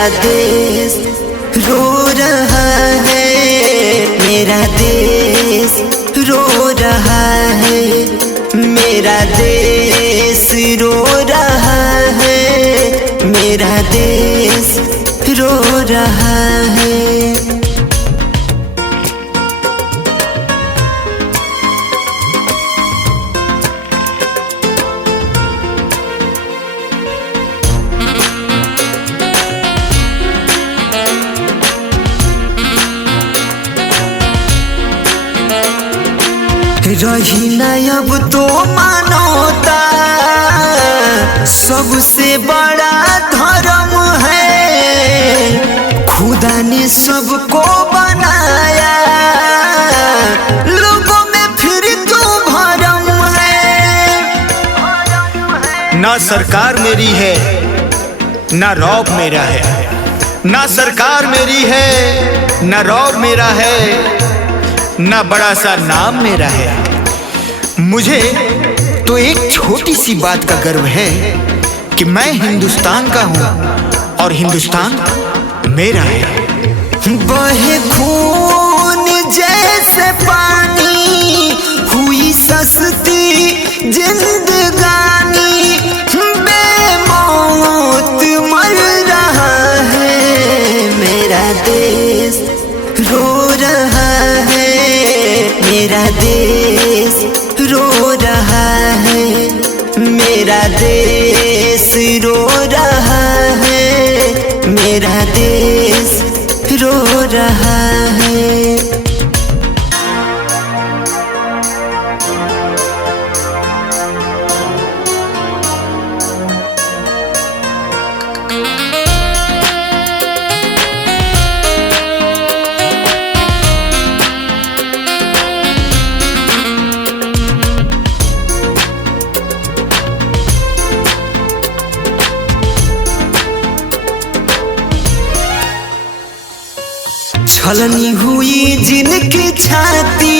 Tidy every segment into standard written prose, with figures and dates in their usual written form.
मेरा देश रो रहा है, मेरा देश रो रहा है, मेरा देश रो रहा है, मेरा देश रो रहा है। रही न अब तो मानवता, सबसे बड़ा धर्म है। खुदा ने सबको बनाया, लोगों में फिर तो भरम है। ना सरकार मेरी है ना रौब मेरा है, ना सरकार मेरी है ना रौब मेरा है, ना बड़ा सा नाम मेरा है। मुझे तो एक छोटी सी बात का गर्व है कि मैं हिंदुस्तान का हूँ और हिंदुस्तान मेरा है। बहे खून जैसे पानी, हुई सस्ती जिंदगानी, बेमौत मर रहा है। मेरा देश रो रहा है, मेरा देश रो रहा है, मेरा देश रो रहा है, मेरा देश रो रहा है। छलनी हुई जिनकी छाती,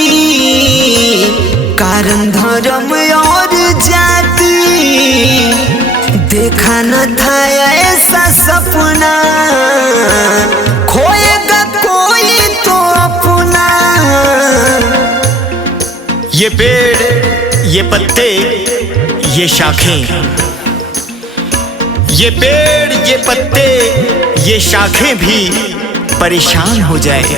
कारण धर्म और जाति। देखा न था ऐसा सपना, खोएगा कोई तो अपना। ये पेड़ ये पत्ते ये शाखें, ये पेड़ ये पत्ते ये शाखें भी परेशान हो जाए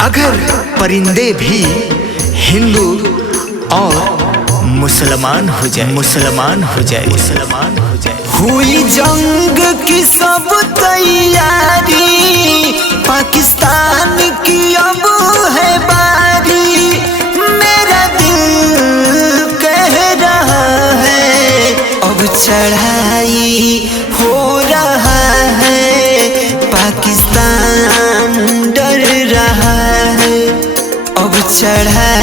अगर परिंदे भी हिंदू और मुसलमान हो जाए, मुसलमान हो जाए, मुसलमान हो जाए। हुई जंग की सब तैयारी, पाकिस्तान की अब है बारी। मेरा दिल कह रहा है अब चढ़ाई हो रहा है, पाकिस्तान डर रहा है अब चढ़ाई